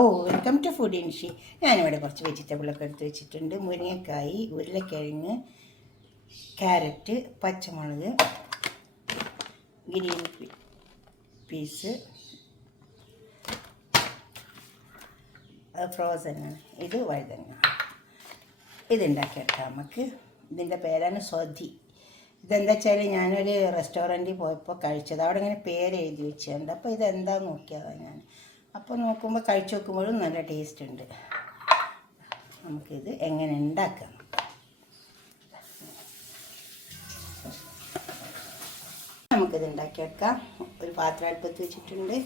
Welcome to food ഇൻഷി. ഞാനിവിടെ കുറച്ച് വെജിറ്റബിളൊക്കെ എടുത്ത് വെച്ചിട്ടുണ്ട്. മുരിങ്ങക്കായി, ഉരുളക്കിഴങ്ങ്, ക്യാരറ്റ്, പച്ചമുളക്, ഗ്രീൻ പീസ്, ഫ്രോസനാണ്. ഇത് വഴുതന. ഇതുണ്ടാക്കിയെടുക്കാം നമുക്ക്. ഇതിൻ്റെ പേരാണ് സ്വതി. ഇതെന്താ വെച്ചാൽ ഞാനൊരു റെസ്റ്റോറൻറ്റിൽ പോയപ്പോൾ കഴിച്ചത്. അവിടെ ഇങ്ങനെ പേര് എഴുതി വെച്ചിട്ടുണ്ട്. അപ്പോൾ ഇതെന്താന്ന് നോക്കിയതാണ് ഞാൻ. അപ്പോൾ നോക്കുമ്പോൾ കഴിച്ച് നോക്കുമ്പോഴും നല്ല ടേസ്റ്റ് ഉണ്ട്. നമുക്കിത് എങ്ങനെ ഉണ്ടാക്കാം. നമുക്കിത് ഉണ്ടാക്കിയെടുക്കാം. ഒരു പാത്രം അടുപ്പത്ത് വെച്ചിട്ടുണ്ട്.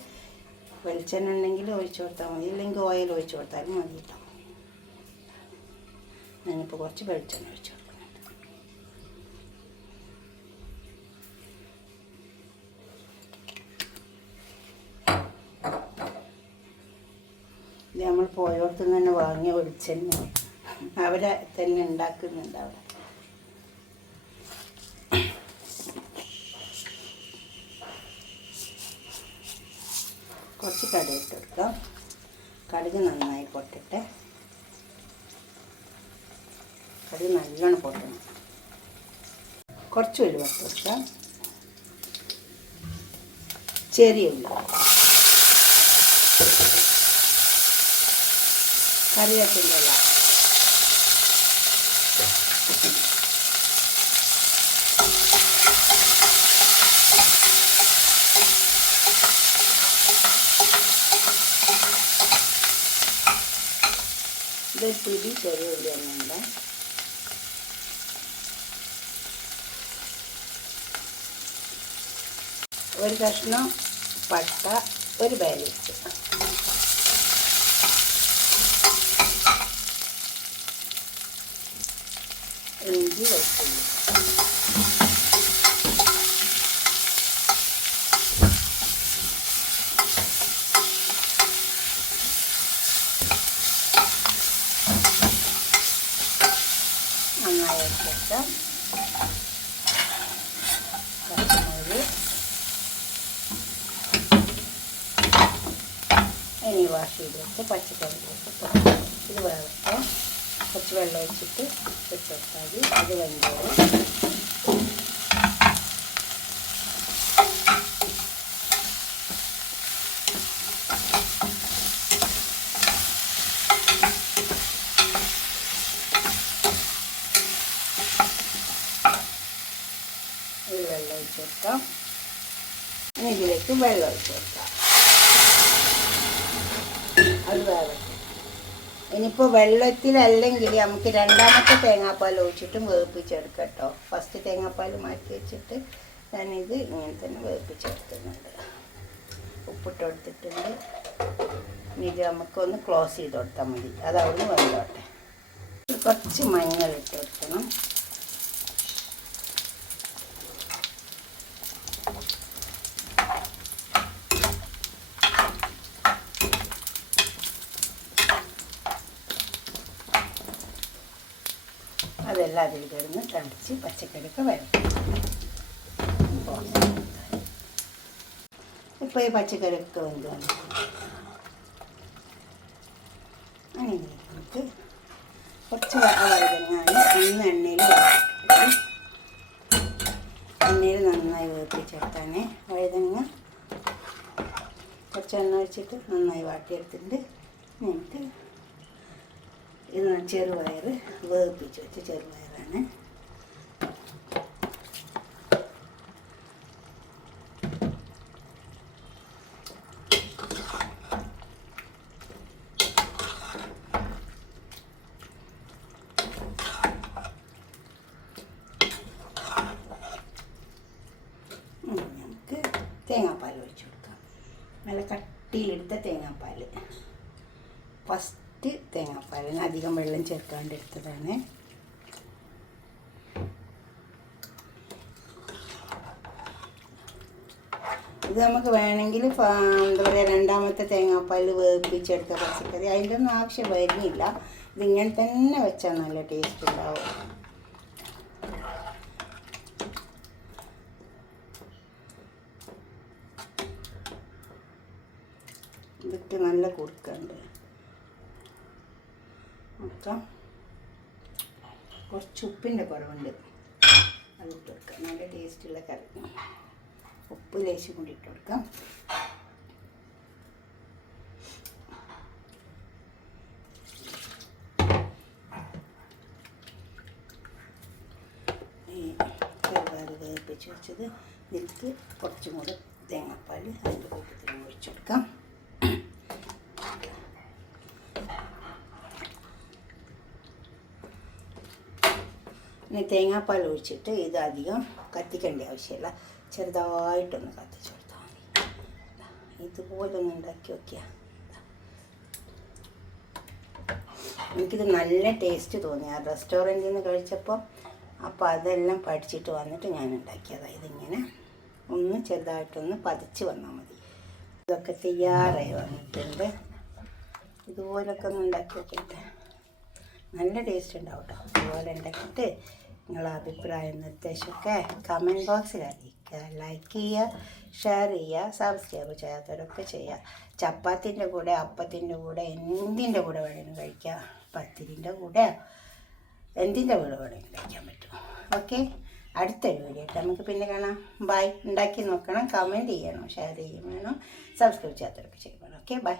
വെളിച്ചെണ്ണ ഉണ്ടെങ്കിൽ ഒഴിച്ചു കൊടുത്താൽ മതി, ഇല്ലെങ്കിൽ ഓയിൽ ഒഴിച്ചു കൊടുത്താലും മതി കേട്ടോ. ഞാനിപ്പോൾ കുറച്ച് വെളിച്ചെണ്ണ ഒഴിച്ചു കൊടുക്കുന്നുണ്ട്. ഇത് നമ്മൾ പോയോടത്തു നിന്ന് തന്നെ വാങ്ങിയ വെളിച്ചെണ്ണ, അവരെ തന്നെ ഉണ്ടാക്കുന്നുണ്ട് അവിടെ. കുറച്ച് കടുക് ഇട്ട് കൊടുക്കാം. കടുക് നന്നായി പൊട്ടട്ടെ. കടുക് നല്ലോണം പൊട്ടണം. കുറച്ച് ഉലുവ ഇട്ട് കൊടുക്കാം. ചെറിയ ഉള്ളി, കറിവേപ്പില, ഇതൊരു പിടി ചെറിയ ഉള്ളി തന്നെയുണ്ട്. ഒരു കഷ്ണം പട്ട, ഒരു ബാലിച്ച്, ഇഞ്ചി, വെളുത്തുള്ളി, നന്നായി വെച്ചിട്ട് പച്ചമുളക്, ഇനി വാഷ് ചെയ്ത് വെച്ച് പച്ചക്കറി ഇത് വേവട്ടെ. കുറച്ച് വെള്ളം ഒഴിച്ചിട്ട് ഇട്ട് കൊടുത്താൽ മതി. അത് വെന്തോളും. ഇത് വെള്ളം ഒഴിച്ച് കൊടുക്കാം. ഇനി ഇതിലേക്ക് വെള്ളം ഒഴിച്ച് കൊടുക്കാം. അത് വേവട്ടെ. ഇനിയിപ്പോൾ വെള്ളത്തിലല്ലെങ്കിൽ നമുക്ക് രണ്ടാമത്തെ തേങ്ങാപ്പാൽ ഒഴിച്ചിട്ടും വേവിപ്പിച്ചെടുക്കാം കേട്ടോ. ഫസ്റ്റ് തേങ്ങാപ്പാൽ മാറ്റി വെച്ചിട്ട് ഞാനിത് ഇങ്ങനെ തന്നെ വേവിപ്പിച്ചെടുക്കുന്നുണ്ട്. ഉപ്പിട്ട് കൊടുത്തിട്ടുണ്ട്. ഇത് നമുക്കൊന്ന് ക്ലോസ് ചെയ്ത് കൊടുത്താൽ മതി. അത് അവിടുന്ന് വെള്ളോട്ടെ. കുറച്ച് മഞ്ഞളിട്ട് കൊടുക്കണം. അതെല്ലാം അതിൽ കിടന്ന് തിളച്ച് പച്ചക്കറിയൊക്കെ വരും. ഇപ്പോൾ ഈ പച്ചക്കറിയൊക്കെ വെന്ത് അങ്ങനെ നമുക്ക് കുറച്ച് വഴുതനങ്ങ എണ്ണയിൽ നന്നായി വേപ്പിച്ചെടുത്താൽ വഴുതനങ്ങ കുറച്ച് എണ്ണ ഒഴിച്ചിട്ട് നന്നായി വാട്ടിയെടുത്തിട്ട് എന്നിട്ട് ഇത് ചെറുപയർ വേവിപ്പിച്ച് വെച്ച ചെറുപയറാണ്. നമുക്ക് തേങ്ങാപ്പാൽ ഒഴിച്ചു കൊടുക്കാം. നല്ല കട്ടിയിലെടുത്ത തേങ്ങാപ്പാൽ. ഫസ്റ്റ് തേങ്ങാപ്പാലിന് അധികം വെള്ളം ചേർക്കാണ്ട് എടുത്തതാണ്. ഇത് നമുക്ക് വേണമെങ്കിൽ എന്താ പറയുക, രണ്ടാമത്തെ തേങ്ങാപ്പാൽ വേവിപ്പിച്ചെടുത്ത പച്ചക്കറി അതിൻ്റെ ഒന്നും ആവശ്യം വരുന്നില്ല. ഇതിങ്ങനെ തന്നെ വെച്ചാൽ നല്ല ടേസ്റ്റ് ഉണ്ടാവും. ഇതൊക്കെ നല്ല കുറുക്കുണ്ട്. കൊടുക്കാം. കുറച്ച് ഉപ്പിൻ്റെ കുറവുണ്ട്, അത് ഇട്ട് കൊടുക്കാം. നല്ല ടേസ്റ്റുള്ള കറി. ഉപ്പ് ലേശം കൂടി ഇട്ട് കൊടുക്കാം. ചെറുതായി വേവിച്ച് വെച്ചത് ഇതിലേക്ക് കുറച്ചും കൂടെ തേങ്ങാപ്പാൽ അതിൻ്റെ കൂട്ടത്തിൽ ഒഴിച്ചു കൊടുക്കാം. പിന്നെ തേങ്ങാപ്പാൽ ഒഴിച്ചിട്ട് ഇത് അധികം കത്തിക്കേണ്ട ആവശ്യമില്ല, ചെറുതായിട്ടൊന്ന് കത്തിച്ച് കൊടുത്താൽ മതി. ഇതുപോലെ ഒന്ന് ഉണ്ടാക്കി നോക്കിയാൽ എനിക്കിത് നല്ല ടേസ്റ്റ് തോന്നി ആ റെസ്റ്റോറൻറ്റിൽ നിന്ന് കഴിച്ചപ്പോൾ. അപ്പോൾ അതെല്ലാം പഠിച്ചിട്ട് വന്നിട്ട് ഞാൻ ഉണ്ടാക്കിയതാണ്. ഇതിങ്ങനെ ഒന്ന് ചെറുതായിട്ടൊന്ന് പതിച്ച് വന്നാൽ മതി. ഇതൊക്കെ തയ്യാറായി വന്നിട്ടുണ്ട്. ഇതുപോലൊക്കെ ഒന്ന് ഉണ്ടാക്കി വെക്കട്ടെ, നല്ല ടേസ്റ്റ് ഉണ്ടാവും കേട്ടോ. അതുപോലെ ഉണ്ടാക്കിയിട്ട് നിങ്ങളുടെ അഭിപ്രായം നിർദ്ദേശമൊക്കെ കമൻറ്റ് ബോക്സിൽ അറിയിക്കുക. ലൈക്ക് ചെയ്യുക, ഷെയർ ചെയ്യുക, സബ്സ്ക്രൈബ് ചെയ്യാത്തവരൊക്കെ ചെയ്യുക. ചപ്പാത്തിൻ്റെ കൂടെ, അപ്പത്തിൻ്റെ കൂടെ, എന്തിൻ്റെ കൂടെ വേണമെങ്കിലും കഴിക്കുക. പത്തിരിൻ്റെ കൂടെ, എന്തിൻ്റെ കൂടെ വേണമെങ്കിലും കഴിക്കാൻ പറ്റും. ഓക്കെ, അടുത്തൊരു വീഡിയോ ആയിട്ട് നമുക്ക് പിന്നെ കാണാം. ബൈ. ഉണ്ടാക്കി നോക്കണം, കമൻറ്റ് ചെയ്യണം, ഷെയർ ചെയ്യണം, സബ്സ്ക്രൈബ് ചെയ്യാത്തവരൊക്കെ ചെയ്യണം. Okay, by.